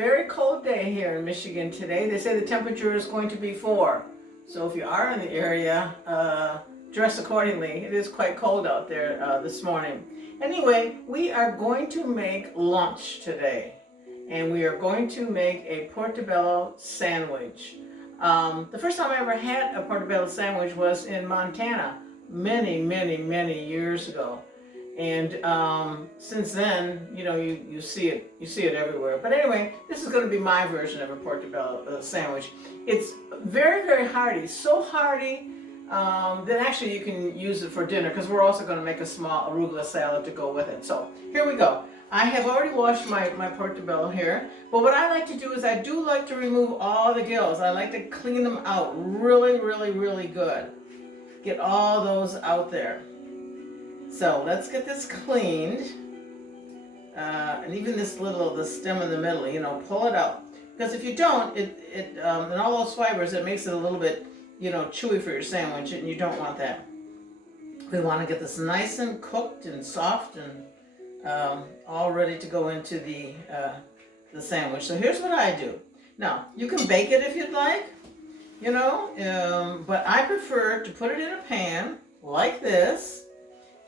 very cold day here in Michigan today. They say the temperature is going to be 4. So if you are in the area, dress accordingly. It is quite cold out there this morning. Anyway, we are going to make lunch today. And we are going to make a Portabello sandwich. The first time I ever had a Portabello sandwich was in Montana many years ago. And since then, you know, you see it everywhere. But anyway, this is going to be my version of a Portabello sandwich. It's very hearty, so hearty that actually you can use it for dinner, because we're also going to make a small arugula salad to go with it. So here we go. I have already washed my Portabello here, but what I like to do is I do like to remove all the gills. I like to clean them out really good. Get all those out there. So let's get this cleaned, and even the stem in the middle, you know, pull it out. Because if you don't, and all those fibers, it makes it a little bit, you know, chewy for your sandwich, and you don't want that. We want to get this nice and cooked and soft and all ready to go into the sandwich. So here's what I do. Now, you can bake it if you'd like, you know, but I prefer to put it in a pan like this.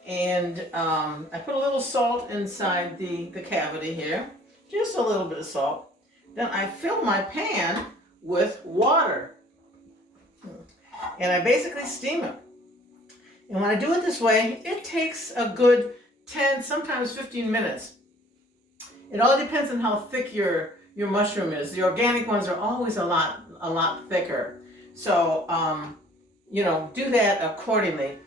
And I put a little salt inside the cavity here, just a little bit of salt. Then I fill my pan with water, and I basically steam it. And when I do it this way, it takes a good 10, sometimes 15 minutes. It all depends on how thick your mushroom is. The organic ones are always a lot thicker. So you know, do that accordingly.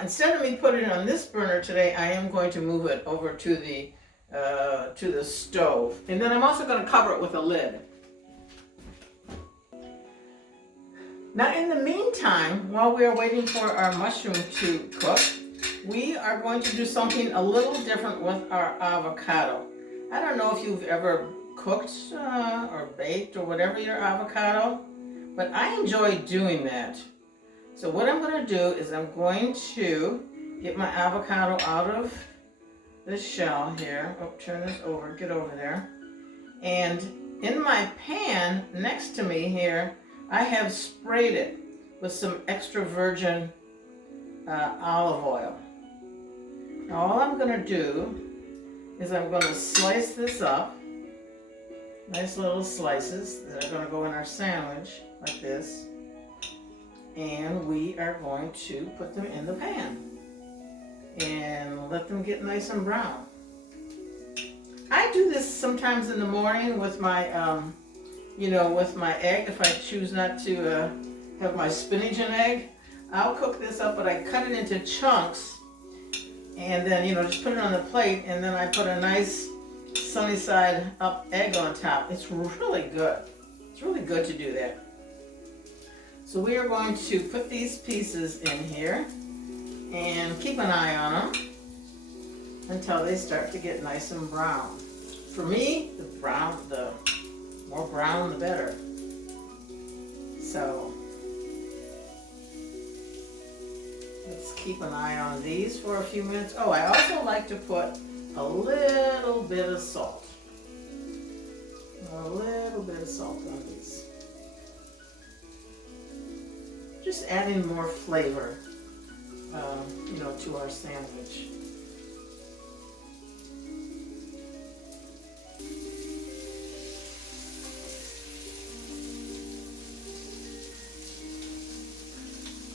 Instead of me putting it on this burner today, I am going to move it over to the stove. And then I'm also going to cover it with a lid. Now in the meantime, while we are waiting for our mushroom to cook, we are going to do something a little different with our avocado. I don't know if you've ever cooked or baked or whatever your avocado, but I enjoy doing that. So what I'm going to do is I'm going to get my avocado out of the shell here. Oh, turn this over, get over there. And in my pan next to me here, I have sprayed it with some extra virgin olive oil. Now all I'm going to do is I'm going to slice this up. Nice little slices that are going to go in our sandwich like this. And we are going to put them in the pan and let them get nice and brown. I do this sometimes in the morning with my, you know, with my egg. If I choose not to have my spinach and egg, I'll cook this up, but I cut it into chunks and then, you know, just put it on the plate, and then I put a nice sunny side up egg on top. It's really good. It's really good to do that. So we are going to put these pieces in here and keep an eye on them until they start to get nice and brown. For me, the more brown the better. So let's keep an eye on these for a few minutes. Oh, I also like to put a little bit of salt. A little bit of salt on these. Just adding more flavor, you know, to our sandwich.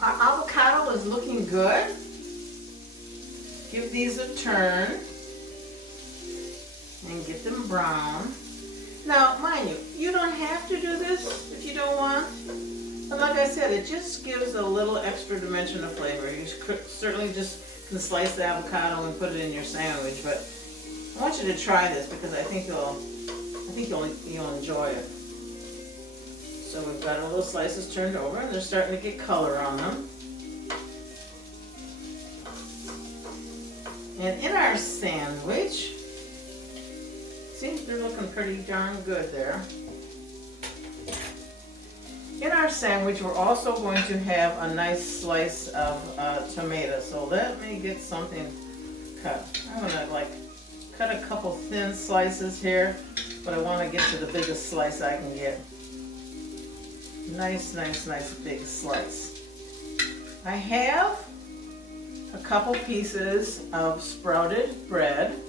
Our avocado is looking good. Give these a turn and get them brown. Now, mind you, you don't have to do this if you don't want. But like I said, it just gives a little extra dimension of flavor. You certainly just can slice the avocado and put it in your sandwich, but I want you to try this because I think you'll enjoy it. So we've got our little slices turned over, and they're starting to get color on them. And in our sandwich, see, they're looking pretty darn good there. In our sandwich, we're also going to have a nice slice of tomato. So let me get something cut. I'm going to cut a couple thin slices here, but I want to get to the biggest slice I can get. Nice, nice, nice big slice. I have a couple pieces of sprouted bread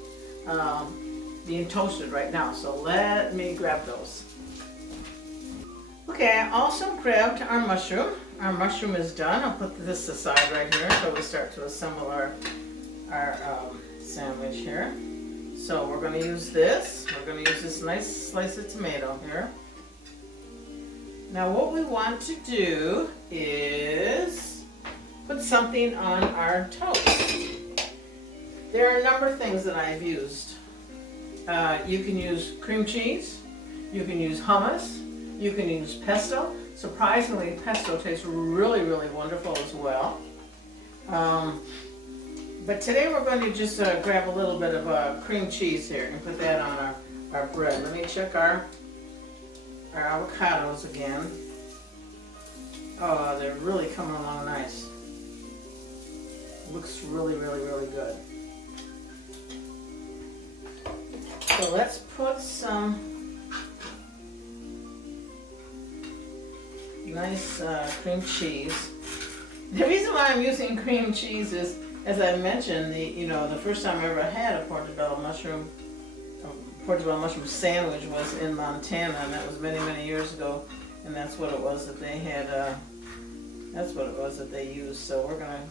being toasted right now, so let me grab those. Okay, I also grabbed our mushroom. Our mushroom is done. I'll put this aside right here until we start to assemble our sandwich here. So we're going to use this. We're going to use this nice slice of tomato here. Now what we want to do is put something on our toast. There are a number of things that I've used. You can use cream cheese, you can use hummus, you can use pesto. Surprisingly, pesto tastes really, really wonderful as well. But today we're going to just grab a little bit of cream cheese here and put that on our bread. Let me check our avocados again. Oh, they're really coming along nice. Looks really, really, really good. So let's put some nice cream cheese. The reason why I'm using cream cheese is, as I mentioned, the first time I ever had a portobello mushroom sandwich was in Montana, and that was many, many years ago. And that's what it was that they had. That's what it was that they used. So we're gonna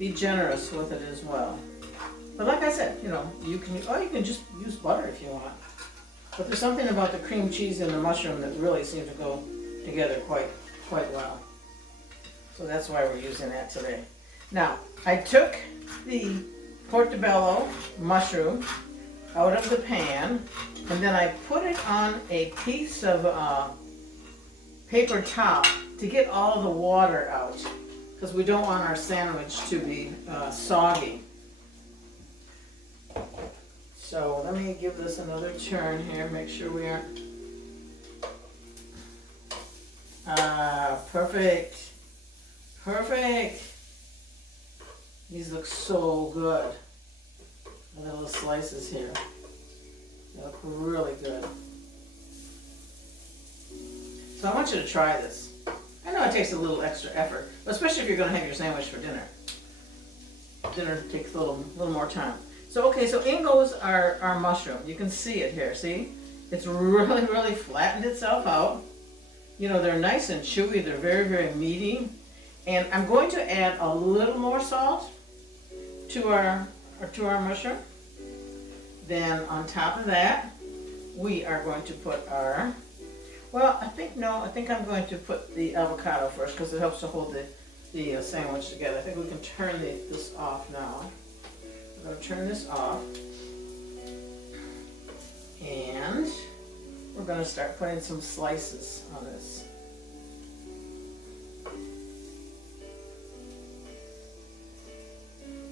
be generous with it as well. But like I said, you can just use butter if you want. But there's something about the cream cheese and the mushroom that really seem to go together quite well. So that's why we're using that today. Now, I took the portobello mushroom out of the pan, and then I put it on a piece of paper towel to get all the water out, because we don't want our sandwich to be soggy. So let me give this another turn here, make sure we aren't... Perfect. Perfect. These look so good. The little slices here. They look really good. So I want you to try this. I know it takes a little extra effort, but especially if you're going to have your sandwich for dinner. Dinner takes a little more time. So okay, so in goes our mushroom. You can see it here, see? It's really, really flattened itself out. They're nice and chewy. They're very, very meaty. And I'm going to add a little more salt to our mushroom. Then on top of that, we are going to put our, I think I'm going to put the avocado first, because it helps to hold the sandwich together. I think we can turn this off now. I'm going to turn this off. And we're going to start putting some slices on this.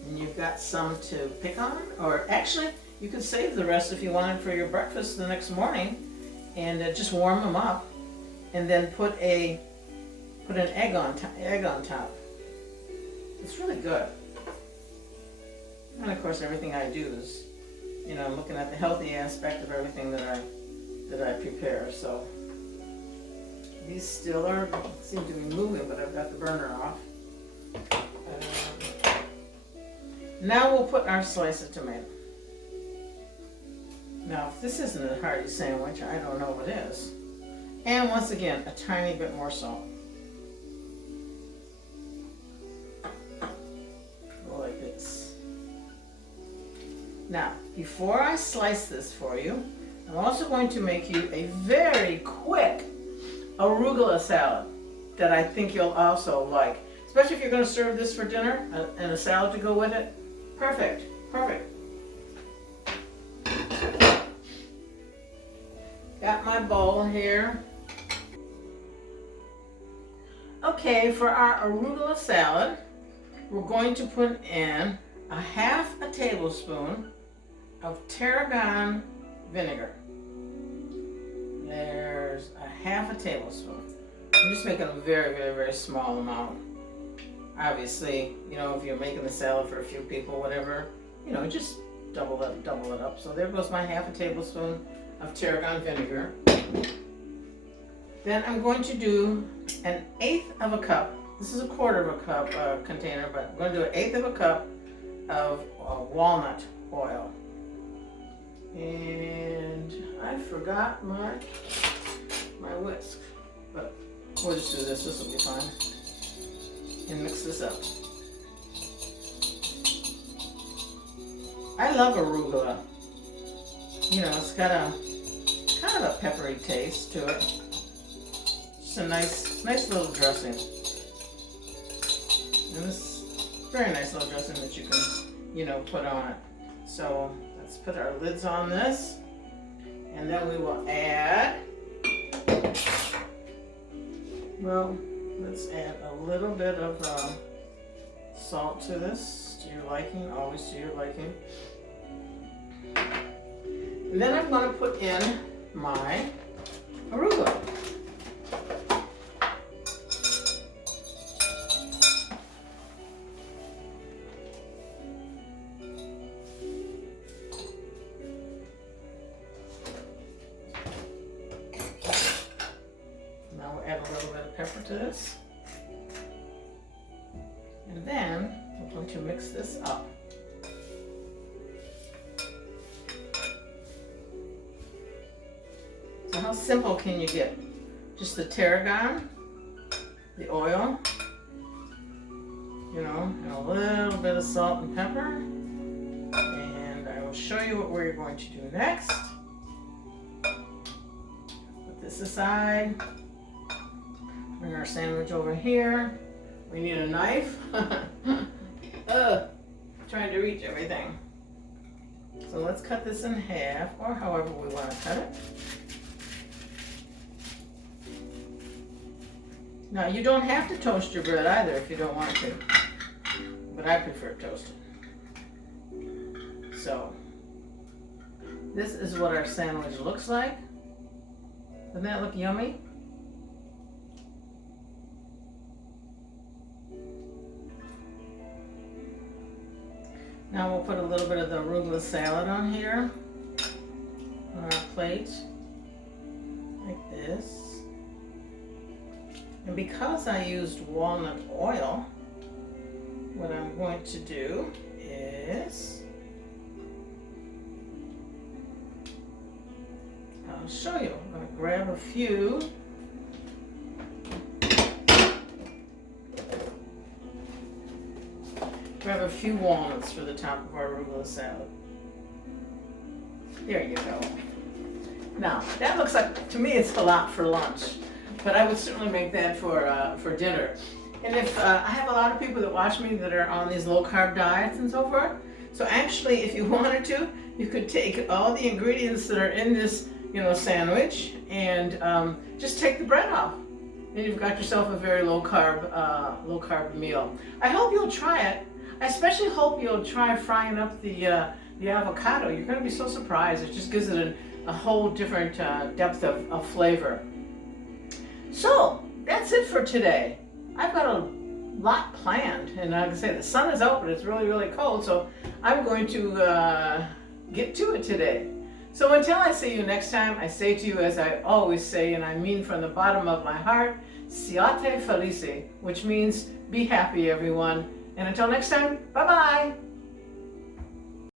And you've got some to pick on, or actually you can save the rest if you wanted for your breakfast the next morning, and just warm them up, and then put an egg on top. It's really good. And of course, everything I do is, I'm looking at the healthy aspect of everything that I prepare. So these still seem to be moving, but I've got the burner off. Now we'll put our slice of tomato. Now, if this isn't a hearty sandwich, I don't know what is. And once again, a tiny bit more salt. Like this. Now, before I slice this for you, I'm also going to make you a very quick arugula salad that I think you'll also like. Especially if you're going to serve this for dinner and a salad to go with it. Perfect, perfect. Got my bowl here. Okay, for our arugula salad, we're going to put in a 1/2 tablespoon of tarragon vinegar. There's a 1/2 tablespoon. I'm just making a very, very, very small amount. Obviously, if you're making the salad for a few people, whatever, just double it up. So there goes my half a tablespoon of tarragon vinegar. Then I'm going to do 1/8 of a cup. This is a 1/4 of a cup container, but I'm going to do 1/8 of a cup of walnut oil. And I forgot my whisk, but we'll just do this. This will be fine. And mix this up. I love arugula. You know, it's got a kind of a peppery taste to it. Just a nice little dressing. And this very nice little dressing that you can, you know, put on it. So let's put our lids on this, and then we will add, well, let's add a little bit of salt to this, to your liking, always to your liking. And then I'm going to put in my arugula. Now we'll add a little bit of pepper to this. And then we're going to mix this up. So how simple can you get? Just the tarragon, the oil, you know, and a little bit of salt and pepper. And I will show you what we're going to do next. Put this aside. Bring our sandwich over here. We need a knife. Trying to reach everything. So let's cut this in half, or however we want to cut it. Now, you don't have to toast your bread either if you don't want to, but I prefer toasted. So, this is what our sandwich looks like. Doesn't that look yummy? Now we'll put a little bit of the arugula salad on here, on our plate, like this. And because I used walnut oil, what I'm going to do is, I'll show you. I'm going to grab a few walnuts for the top of our arugula salad. There you go. Now, that looks like, to me, it's a lot for lunch, but I would certainly make that for dinner. And if I have a lot of people that watch me that are on these low-carb diets and so forth, so actually, if you wanted to, you could take all the ingredients that are in this, you know, sandwich and just take the bread off, and you've got yourself a very low-carb meal. I hope you'll try it. I especially hope you'll try frying up the avocado. You're going to be so surprised. It just gives it a whole different depth of flavor. So that's it for today. I've got a lot planned, and like I say, the sun is out, but it's really, really cold, so I'm going to get to it today. So until I see you next time, I say to you, as I always say, and I mean from the bottom of my heart, siate felici, which means be happy, everyone. And until next time, bye-bye.